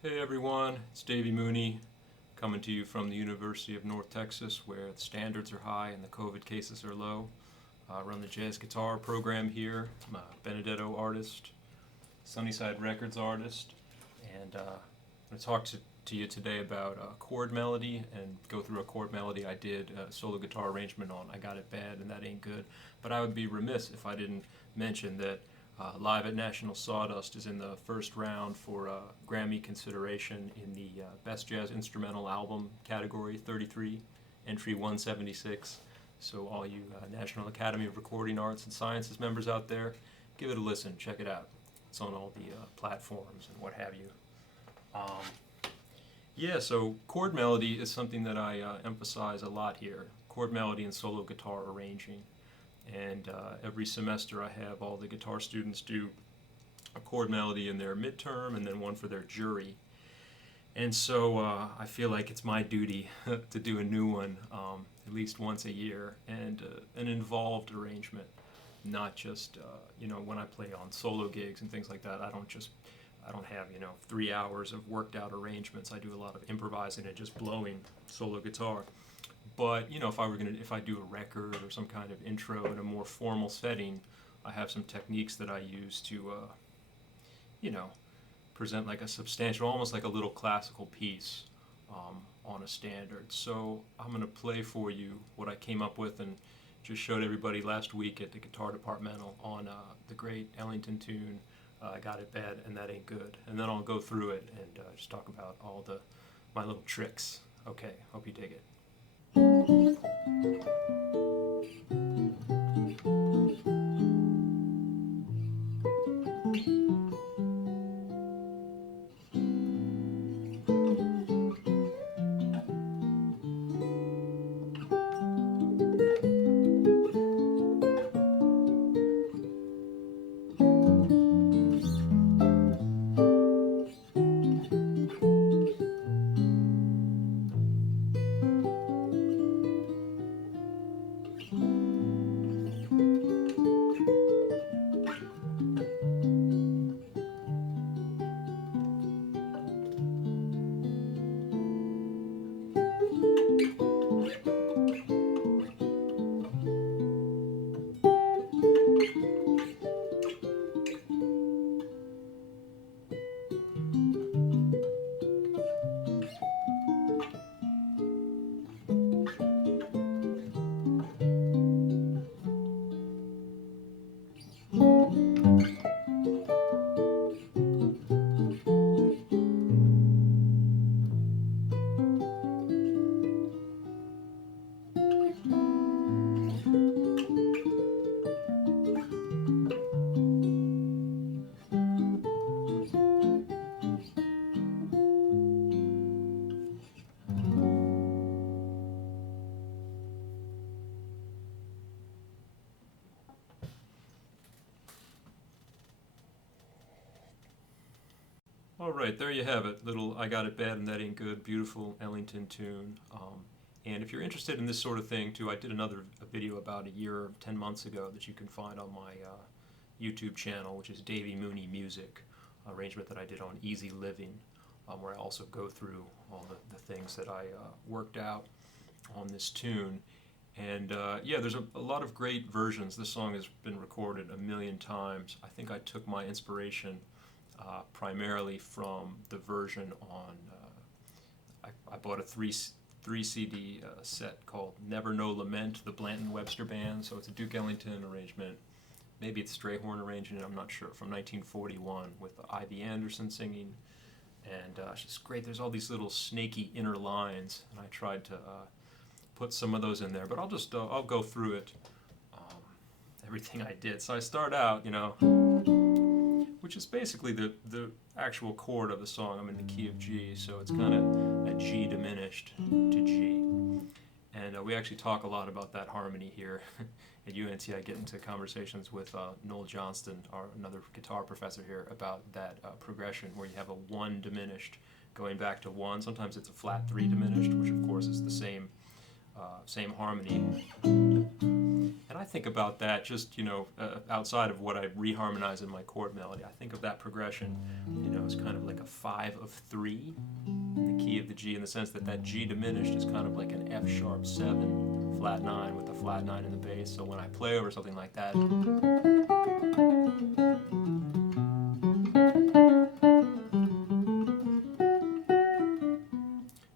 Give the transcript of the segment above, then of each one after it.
Hey everyone, it's Davey Mooney coming to you from the University of North Texas where the standards are high and the COVID cases are low. I run the jazz guitar program here. I'm a Benedetto artist, Sunnyside Records artist, and I'm going to talk to you today about chord melody and go through a chord melody I did a solo guitar arrangement on. I Got It Bad and That Ain't Good, but I would be remiss if I didn't mention that Live at National Sawdust is in the first round for Grammy consideration in the Best Jazz Instrumental Album category, 33, entry 176. So all you National Academy of Recording Arts and Sciences members out there, give it a listen, check it out. It's on all the platforms and what have you. So chord melody is something that I emphasize a lot here. Chord melody and solo guitar arranging. And every semester I have all the guitar students do a chord melody in their midterm and then one for their jury. And so I feel like it's my duty to do a new one at least once a year, and an involved arrangement, not just when I play on solo gigs and things like that. I don't have 3 hours of worked out arrangements. I do a lot of improvising and just blowing solo guitar. But if I do a record or some kind of intro in a more formal setting, I have some techniques that I use to present like a substantial, almost like a little classical piece on a standard. So I'm going to play for you what I came up with and just showed everybody last week at the guitar departmental on the great Ellington tune, I Got It Bad and That Ain't Good. And then I'll go through it and just talk about all my little tricks. Okay, hope you dig it. All right, there you have it. Little I Got It Bad and That Ain't Good, beautiful Ellington tune. And if you're interested in this sort of thing too, I did another video about a year or 10 months ago that you can find on my YouTube channel, which is Davey Mooney Music, arrangement that I did on Easy Living, where I also go through all the things that I worked out on this tune. And there's a lot of great versions. This song has been recorded a million times. I think I took my inspiration primarily from the version on, I bought a three CD set called Never No Lament, the Blanton Webster Band. So it's a Duke Ellington arrangement. Maybe it's Strayhorn arranging it, I'm not sure, from 1941 with Ivy Anderson singing. And it's just great. There's all these little snaky inner lines, and I tried to put some of those in there. But I'll go through it, everything I did. So I start out, which is basically the actual chord of the song. I'm in the key of G, so it's kind of a G diminished to G. And we actually talk a lot about that harmony here at UNT. I get into conversations with Noel Johnston, another guitar professor here, about that progression where you have a 1 diminished going back to 1. Sometimes it's a flat 3 diminished, which of course is the same same harmony. And I think about that just, outside of what I reharmonize in my chord melody. I think of that progression, as kind of like a 5 of 3 in the key of the G, in the sense that that G diminished is kind of like an F sharp 7, flat 9 with a flat 9 in the bass. So when I play over something like that,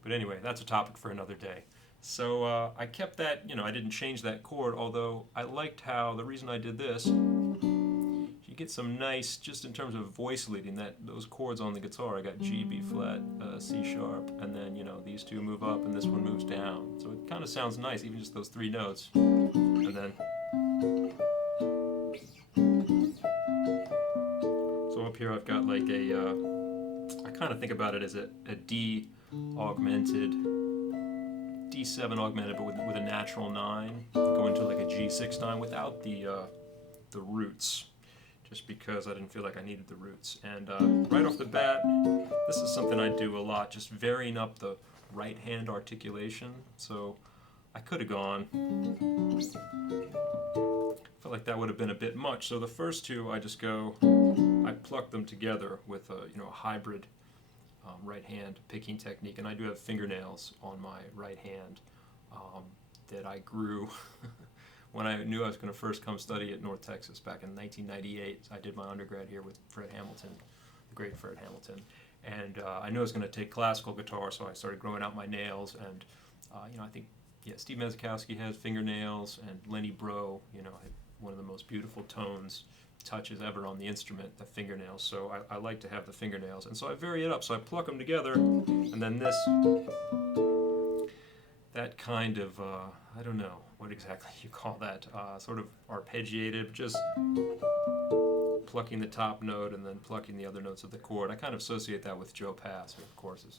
but anyway, that's a topic for another day. So I kept that, I didn't change that chord, although I liked how, the reason I did this, you get some nice, just in terms of voice leading, those chords on the guitar. I got G, B flat, C sharp, and then, these two move up and this one moves down. So it kind of sounds nice, even just those 3 notes. And then, so up here I've got like I kind of think about it as a D augmented, D7 augmented, but with a natural 9, going to like a G6 9 without the roots, just because I didn't feel like I needed the roots. And right off the bat, this is something I do a lot, just varying up the right hand articulation. So I could have gone, felt like that would have been a bit much. So the first two, I just go, I pluck them together with a hybrid right hand picking technique, and I do have fingernails on my right hand that I grew when I knew I was going to first come study at North Texas back in 1998. I did my undergrad here with Fred Hamilton, the great Fred Hamilton, and I knew I was going to take classical guitar, so I started growing out my nails. And I think Steve Mazikowski has fingernails, and Lenny Breau, had one of the most beautiful tones, touches ever on the instrument, the fingernails. So I like to have the fingernails, and so I vary it up. So I pluck them together, and then this, that kind of I don't know what exactly you call that, sort of arpeggiated, just plucking the top note and then plucking the other notes of the chord. I kind of associate that with Joe Pass, who of course is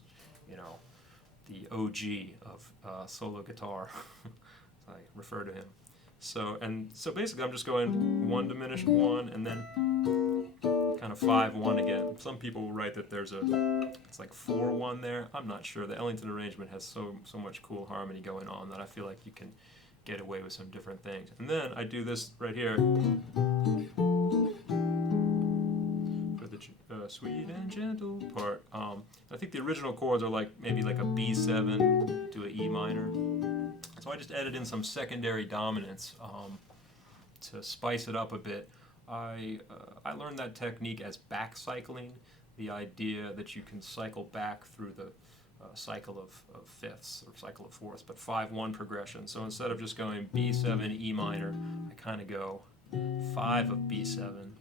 the OG of solo guitar. I refer to him. So basically I'm just going 1 diminished 1 and then kind of 5-1 again. Some people will write that it's like 4-1 there. I'm not sure. The Ellington arrangement has so much cool harmony going on that I feel like you can get away with some different things. And then I do this right here for the sweet and gentle part. I think the original chords are maybe like a B7 to an E minor. So I just added in some secondary dominants to spice it up a bit. I learned that technique as back cycling, the idea that you can cycle back through the cycle of fifths or cycle of fourths, but 5-1 progression. So instead of just going B7, E minor, I kind of go 5 of B7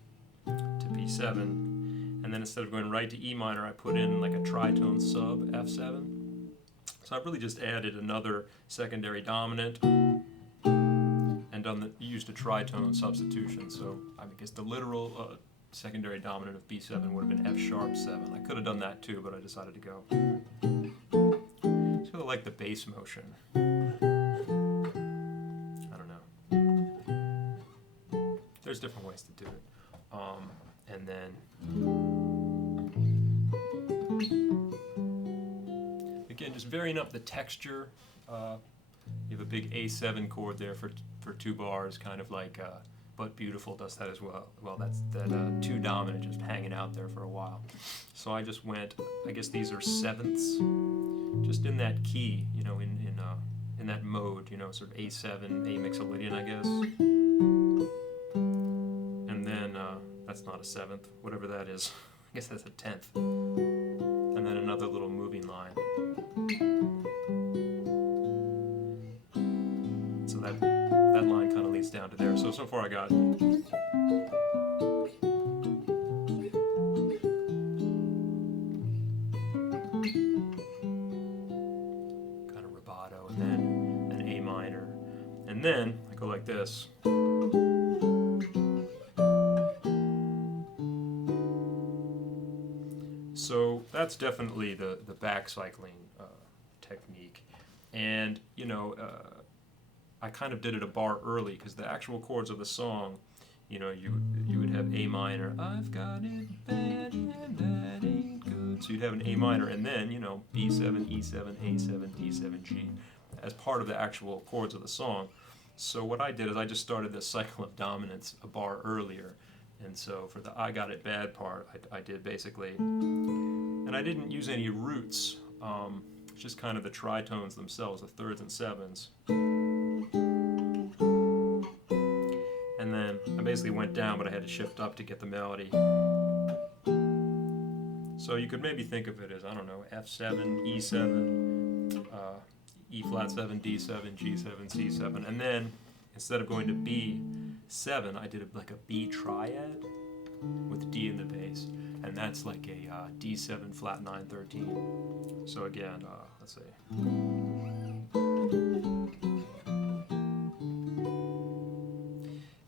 to B7, and then instead of going right to E minor, I put in like a tritone sub F7. So I've really just added another secondary dominant and used a tritone substitution. So I guess the literal secondary dominant of B7 would have been F sharp 7. I could have done that too, but I decided to go. Sort of like the bass motion. I don't know. There's different ways to do it. And then again, just varying up the texture. You have a big A7 chord there for 2 bars, kind of like But Beautiful does that as well. Well, that's that 2 dominant just hanging out there for a while. So I just went, I guess these are sevenths, just in that key, in that mode, sort of A7, A mixolydian, I guess. And then that's not a 7th, whatever that is. I guess that's a 10th. And then another little moving line. So that line kind of leads down to there. So far I got kind of rubato, and then an A minor. And then I go like this. So that's definitely the back cycling technique. And, I kind of did it a bar early because the actual chords of the song, you would have A minor, I've got it bad and that ain't good. So you'd have an A minor and then, B7, E7, A7, D7, G. as part of the actual chords of the song. So what I did is I just started this cycle of dominance a bar earlier. And so for the I Got It Bad part, I did basically, and I didn't use any roots, just kind of the tritones themselves, the thirds and sevens. And then I basically went down, but I had to shift up to get the melody. So you could maybe think of it as, I don't know, F7, E7, E flat 7, D7, G7, C7, and then instead of going to B7, I did like a B triad with D in the bass, and that's like a D7 flat 9 13. So again, let's see.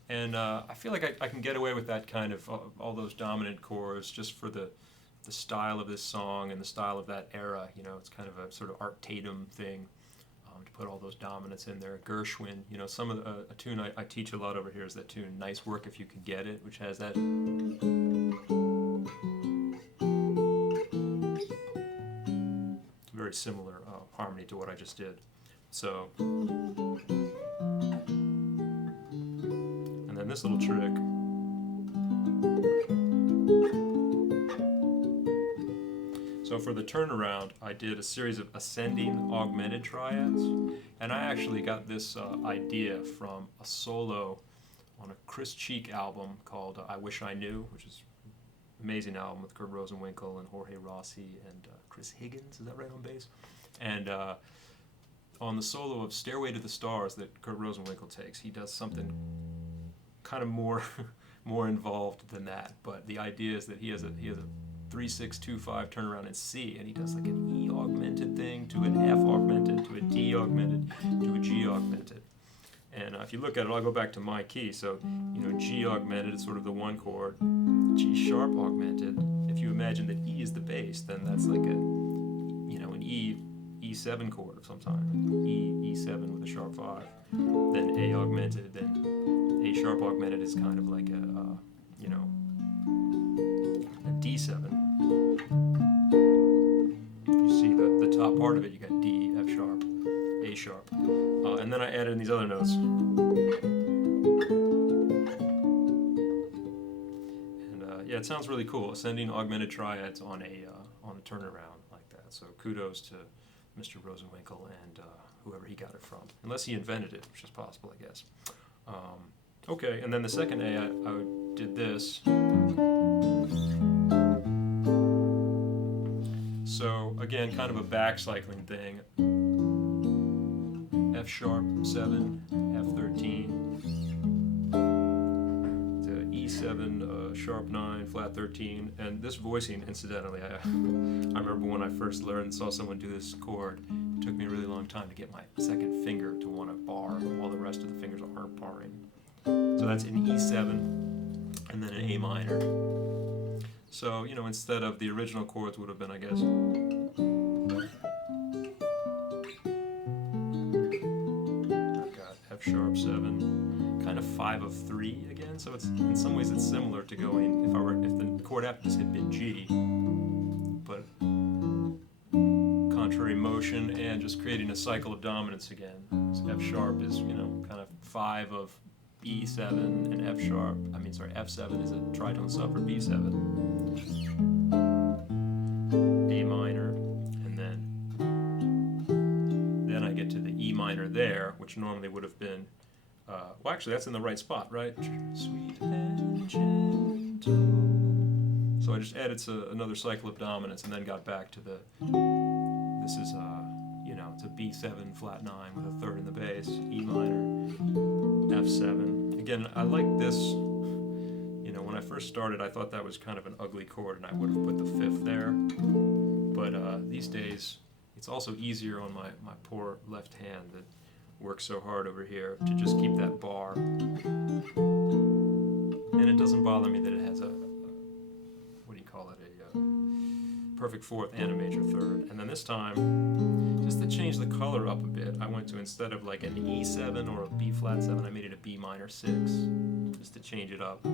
And I feel like I can get away with that kind of all those dominant chords just for the style of this song and the style of that era. You know, it's kind of a sort of Art Tatum thing to put all those dominants in there. Gershwin, you know, some of a tune I teach a lot over here is that tune "Nice Work If You Can Get It," which has that very similar harmony to what I just did. So, and then this little trick. So for the turnaround, I did a series of ascending augmented triads, and I actually got this idea from a solo on a Chris Cheek album called I Wish I Knew, which is an amazing album with Kurt Rosenwinkel and Jorge Rossi and Chris Higgins, is that right, on bass? And on the solo of Stairway to the Stars that Kurt Rosenwinkel takes, he does something kind of more involved than that, but the idea is that he has a 3-6-2-5 turnaround in C, and he does like an E augmented thing to an F augmented to a D augmented to a G augmented. And if you look at it, I'll go back to my key. So, you know, G augmented is sort of the one chord, G sharp augmented. If you imagine that E is the bass, then that's like a, you know, an E7 chord of some kind. E7 with a sharp 5. Then A augmented, then A sharp augmented is kind of like a, you know, a D7. You see the top part of it, you got D, F sharp, A sharp. And then I added in these other notes. And yeah, it sounds really cool. Ascending augmented triads on a turnaround like that. So kudos to Mr. Rosenwinkel and whoever he got it from. Unless he invented it, which is possible, I guess. Okay, and then the second A, I did this. So again, kind of a back cycling thing. F sharp 7, F13, to E7 sharp 9, flat 13, and this voicing, incidentally, I remember when I first saw someone do this chord, it took me a really long time to get my second finger to want to bar while the rest of the fingers aren't barring. So that's an E7 and then an A minor. So, you know, instead of the original chords would have been, I guess, I've got F sharp 7, kind of 5 of 3 again. So it's in some ways it's similar to going if the chord after this had been G, but contrary motion and just creating a cycle of dominance again. So F sharp is, you know, kind of 5 of E7, and F7 is a tritone sub for B7. A minor, and then I get to the E minor there, which normally would have been, well actually that's in the right spot, right? Sweet and gentle. So I just added another cycle of dominance and then got back to this is, you know, it's a B7 flat 9 with a third in the bass, E minor, F7. Again, I like this, you know, when I first started I thought that was kind of an ugly chord and I would have put the 5th there, but these days it's also easier on my poor left hand that works so hard over here to just keep that bar, and it doesn't bother me that it has a what do you call it, a perfect 4th and a major 3rd. And then this time, just to change the color up a bit, I went to, instead of like an E7 or a B flat 7, I made it a B minor 6, just to change it up.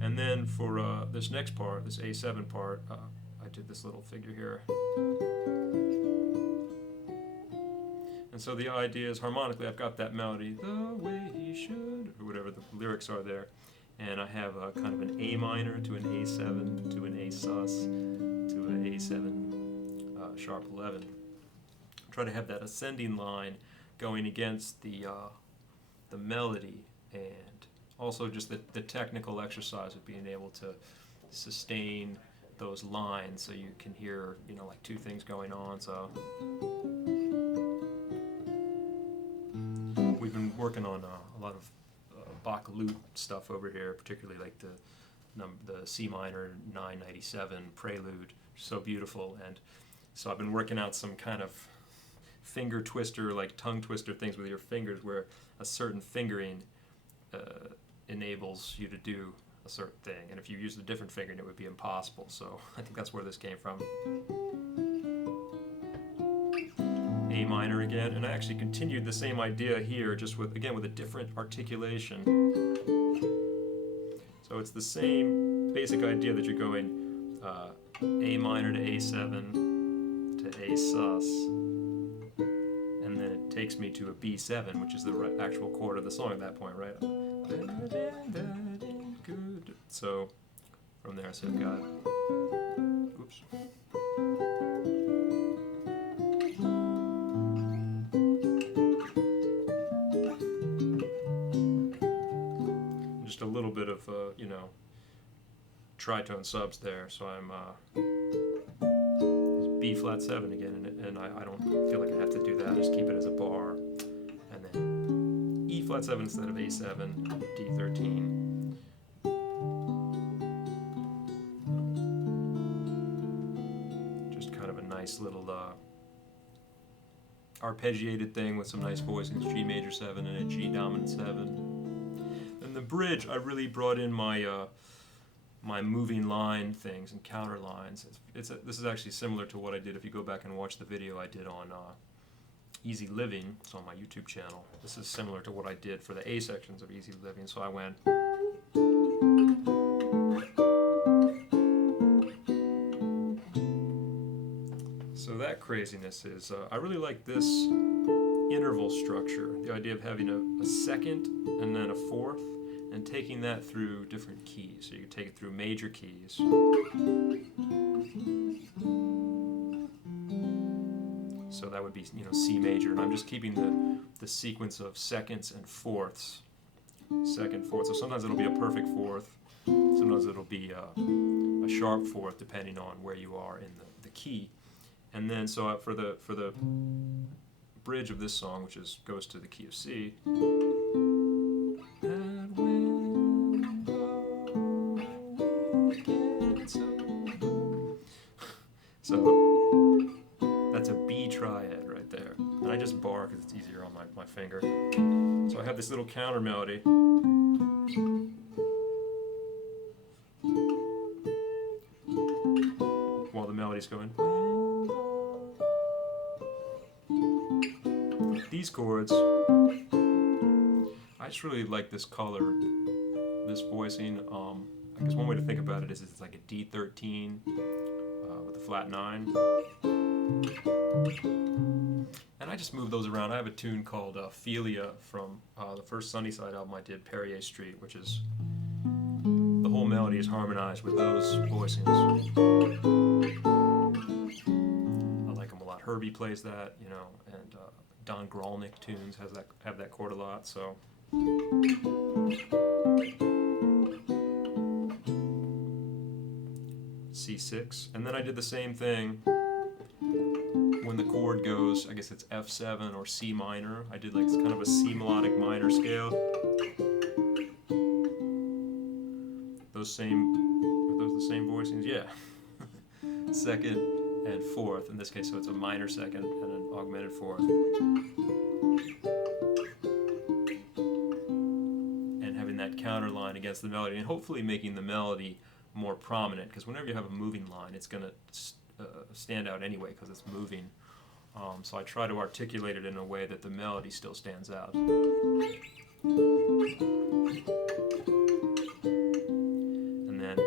And then for this next part, this A7 part, I did this little figure here. And so the idea is harmonically I've got that melody, the way he should, or whatever the lyrics are there. And I have a kind of an A minor to an A7 to an A sus to an A7 sharp 11. Try to have that ascending line going against the melody, and also just the technical exercise of being able to sustain those lines so you can hear, you know, like two things going on. So we've been working on a lot of Bach lute stuff over here, particularly like the C minor 997 prelude, so beautiful. And so I've been working out some kind of finger twister, like tongue twister things with your fingers, where a certain fingering enables you to do a certain thing, and if you used a different fingering it would be impossible. So I think that's where this came from. A minor again, and I actually continued the same idea here, just with, again, with a different articulation. So it's the same basic idea that you're going A minor to A7 to A sus, and then it takes me to a B7, which is the actual chord of the song at that point, right? Good. So from there, so I've got, oops. Just a little bit of, you know, tritone subs there. So I'm B flat 7 again, and I don't feel like I have to do that. I just keep it as a bar, and then E flat 7 instead of A7, D13. Just kind of a nice little arpeggiated thing with some nice voicings, G major 7 and a G dominant 7. And the bridge, I really brought in my my moving line things and counter lines. This is actually similar to what I did if you go back and watch the video I did on Easy Living. It's on my YouTube channel. This is similar to what I did for the A sections of Easy Living. So I went. So that craziness is, I really like this interval structure, the idea of having a second and then a fourth, and taking that through different keys. So you can take it through major keys. So that would be, you know, C major, and I'm just keeping the sequence of seconds and fourths. Second, fourth. So sometimes it'll be a perfect fourth, sometimes it'll be a sharp fourth, depending on where you are in the key. And then so for the bridge of this song, which goes to the key of C. So that's a B triad right there. And I just bar because it's easier on my finger. So I have this little counter melody. While the melody's going. These chords, I just really like this color, this voicing. I guess one way to think about it is it's like a D13 with a flat 9. And I just move those around. I have a tune called Philia from the first Sunnyside album I did, Perrier Street, which is, the whole melody is harmonized with those voicings. I like them a lot. Herbie plays that, you know, and Don Grolnick tunes have that chord a lot, so. C6, and then I did the same thing when the chord goes, I guess it's F7 or C minor. I did like kind of a C melodic minor scale. Are those the same voicings? Yeah. Second and fourth, in this case, so it's a minor second and an augmented fourth. And having that counter line against the melody, and hopefully making the melody more prominent, because whenever you have a moving line, it's going to stand out anyway because it's moving. So I try to articulate it in a way that the melody still stands out. And then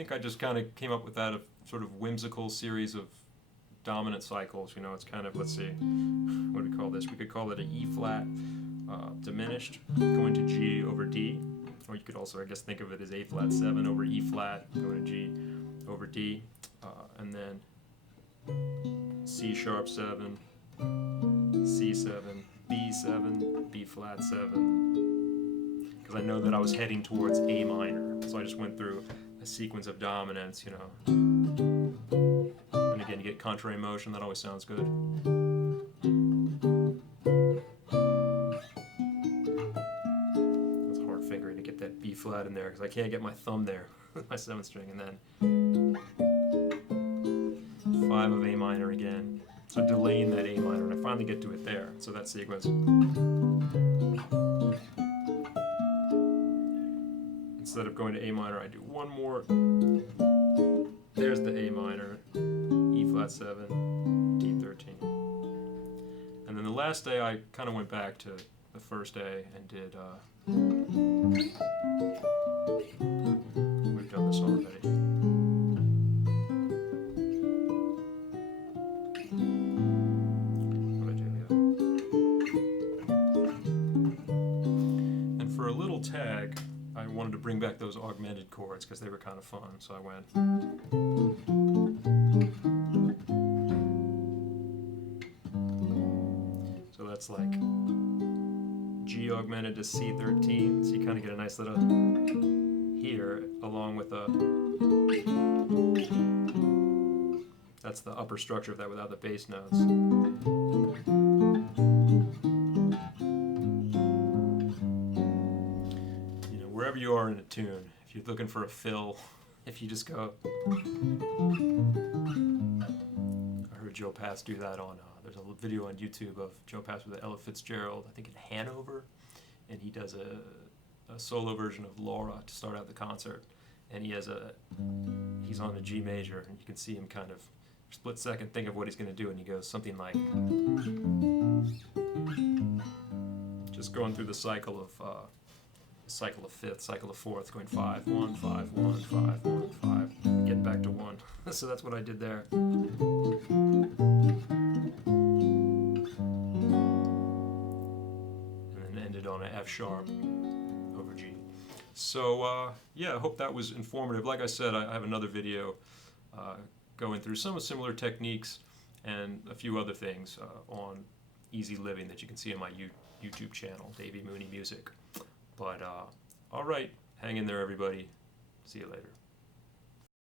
think I just kind of came up with that a sort of whimsical series of dominant cycles. You know, it's kind of, let's see, what do we call this? We could call it an E flat diminished going to G over D, or you could also, I guess, think of it as A flat 7 over E flat going to G over D, and then C sharp 7, C7, B7, B flat 7, because I know that I was heading towards A minor, so I just went through a sequence of dominants, you know. And again, you get contrary motion, that always sounds good. It's hard fingering to get that B flat in there, because I can't get my thumb there with my 7th string, and then 5 of A minor again. So delaying that A minor, and I finally get to it there. So that sequence. Instead of going to A minor, I do one more. There's the A minor, E flat 7, D 13. And then the last day, I kind of went back to the first day and did. We've done this already. Tag, I wanted to bring back those augmented chords because they were kind of fun, so I went. So that's like G augmented to C13, so you kind of get a nice little here, along with a. That's the upper structure of that without the bass notes. Wherever you are in a tune, if you're looking for a fill, if you just go. I heard Joe Pass do that on, there's a video on YouTube of Joe Pass with Ella Fitzgerald, I think in Hanover, and he does a solo version of Laura to start out the concert, and he's on a G major, and you can see him kind of split second think of what he's going to do, and he goes something like, just going through the cycle of fifth, cycle of fourth, going 5, 1, 5, 1, 5, 1, 5, getting back to 1. So that's what I did there. And then ended on an F sharp over G. So yeah, I hope that was informative. Like I said, I have another video going through some similar techniques and a few other things on easy living that you can see on my YouTube channel, Davey Mooney Music. But, all right, hang in there, everybody. See you later.